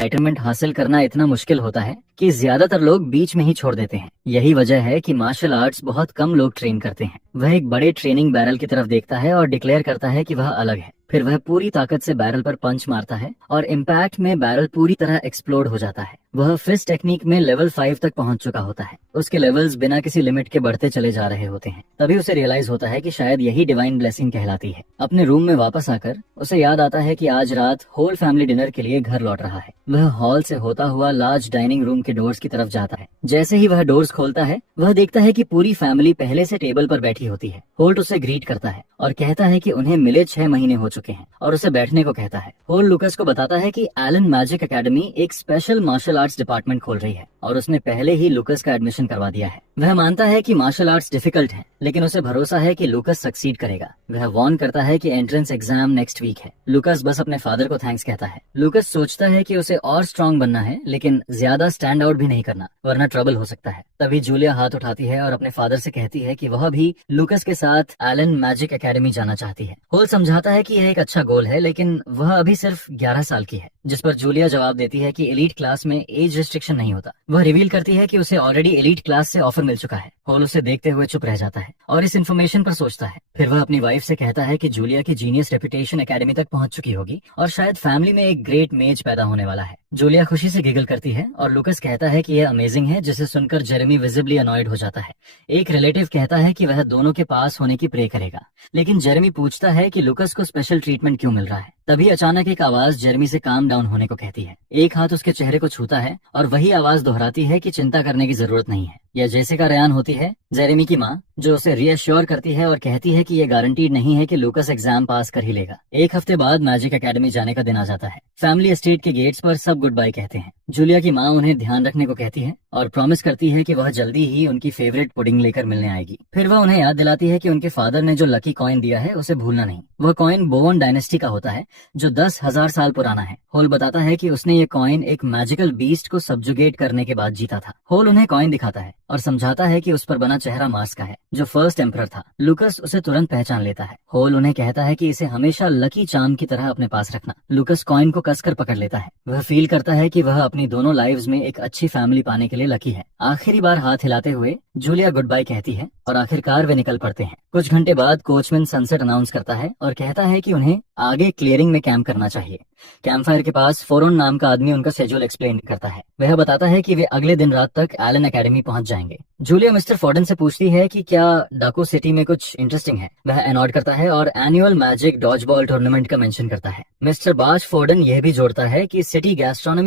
Entertainment हासिल करना इतना मुश्किल होता है कि ज्यादातर लोग बीच में ही छोड़ देते हैं। यही वजह है कि मार्शल आर्ट्स बहुत कम लोग ट्रेन करते हैं। वह एक बड़े ट्रेनिंग बैरल की तरफ देखता है और डिक्लेयर करता है कि वह अलग है। फिर वह पूरी ताकत से बैरल पर पंच मारता है और इम्पैक्ट में बैरल पूरी तरह एक्सप्लोड हो जाता है। वह फिस्ट टेक्निक में लेवल 5 तक पहुंच चुका होता है। उसके लेवल्स बिना किसी लिमिट के बढ़ते चले जा रहे होते हैं। तभी उसे रियलाइज होता है कि शायद यही डिवाइन ब्लेसिंग कहलाती है। अपने रूम में वापस आकर उसे याद आता है कि आज रात होल फैमिली डिनर के लिए घर लौट रहा है। वह हॉल से होता हुआ लार्ज डाइनिंग रूम के डोर्स की तरफ जाता है। जैसे ही वह डोर्स खोलता है, वह देखता है कि पूरी फैमिली पहले से टेबल पर बैठी होती है। होल्ट उसे ग्रीट करता है और कहता है कि उन्हें मिले 6 महीने हो चुके हैं और उसे बैठने को कहता है। होल्ट लुकस को बताता है कि एलन मैजिक एकेडमी एक स्पेशल मार्शल आर्ट्स डिपार्टमेंट खोल रही है और उसने पहले ही लुकस का एडमिशन करवा दिया है। वह मानता है कि मार्शल आर्ट्स डिफिकल्ट है, लेकिन उसे भरोसा है कि लुकस सक्सीड करेगा। वह वार्न करता है कि एंट्रेंस एग्जाम नेक्स्ट वीक है। लुकस बस अपने फादर को थैंक्स कहता है। लुकस सोचता है कि उसे और स्ट्रांग बनना है, लेकिन ज्यादा स्टैंड आउट भी नहीं करना, वरना ट्रबल हो सकता है। तभी जूलिया हाथ उठाती है और अपने फादर से कहती है कि वह भी लुकस के साथ एलन मैजिक एकेडमी जाना चाहती है। होल समझाता है कि यह एक अच्छा गोल है, लेकिन वह अभी सिर्फ 11 साल की है। जिस पर जूलिया जवाब देती है कि एलीट क्लास में एज रिस्ट्रिक्शन नहीं होता। वह रिवील करती है कि उसे ऑलरेडी एलीट क्लास से ऑफर मिल चुका है। होल उसे देखते हुए चुप रह जाता है और इस इन्फॉर्मेशन पर सोचता है। फिर वह अपनी वाइफ से कहता है कि जूलिया की जीनियस रेपुटेशन एकेडमी तक पहुंच चुकी होगी और शायद फैमिली में एक ग्रेट मेज पैदा होने वाला है। जूलिया खुशी से गिगल करती है और लुकस कहता है कि यह अमेजिंग है, जिसे सुनकर जेरेमी विजिबली अनॉयड हो जाता है। एक रिलेटिव कहता है कि वह दोनों के पास होने की प्रे करेगा, लेकिन जेरेमी पूछता है कि लुकस को स्पेशल ट्रीटमेंट क्यों मिल रहा है। तभी अचानक एक आवाज जेरेमी से काम डाउन होने को कहती है। एक हाथ उसके चेहरे को छूता है और वही आवाज दोहराती है कि चिंता करने की जरूरत नहीं है। यह जेसिका रेयान होती है, जेरेमी की माँ, जो उसे रीअश्योर करती है और कहती है कि यह गारंटीड नहीं है कि लुकस एग्जाम पास कर ही लेगा। एक हफ्ते बाद मैजिक एकेडमी जाने का दिन आ जाता है। फैमिली एस्टेट के गेट्स पर सब गुड बाय कहते हैं। जूलिया की माँ उन्हें ध्यान रखने को कहती है और प्रॉमिस करती है कि वह जल्दी ही उनकी फेवरेट पुडिंग लेकर मिलने आएगी। फिर वह उन्हें याद दिलाती है कि उनके फादर ने जो लकी कॉइन दिया है उसे भूलना नहीं। वह कॉइन बोवन डायनेस्टी का होता है, जो 10,000 साल पुराना है। होल बताता है कि उसने ये कॉइन एक मैजिकल बीस्ट को सब्जुगेट करने के बाद जीता था। होल उन्हें कॉइन दिखाता है और समझाता है कि उस पर बना चेहरा मार्स का है, जो फर्स्ट एम्परर था। लुकस उसे तुरंत पहचान लेता है। होल उन्हें कहता है कि इसे हमेशा लकी चार्म की तरह अपने पास रखना। लुकस कॉइन को कसकर पकड़ लेता है। वह फील करता है कि वह अपनी दोनों लाइव्स में एक अच्छी फैमिली पाने के लिए लकी है। आखिरी बार हाथ हिलाते हुए जूलिया गुड बाय कहती है और आखिरकार वे निकल पड़ते हैं। कुछ घंटे बाद कोचमैन सनसेट अनाउंस करता है और कहता है कि उन्हें आगे क्लियरिंग में कैंप करना चाहिए। कैंप फायर के पास फोरन नाम का आदमी उनका शेड्यूल एक्सप्लेन करता है। वह बताता है कि वे अगले दिन रात तक एलन एकेडमी पहुंच जाएंगे। जूलिया मिस्टर फोर्डन से पूछती है कि क्या डाको सिटी में कुछ इंटरेस्टिंग है। वह एनॉड करता है और annual magic dodge ball tournament का मेंशन करता है। मिस्टर बाज फोर्डन यह भी जोड़ता है कि सिटी गैस्ट्रोनॉमी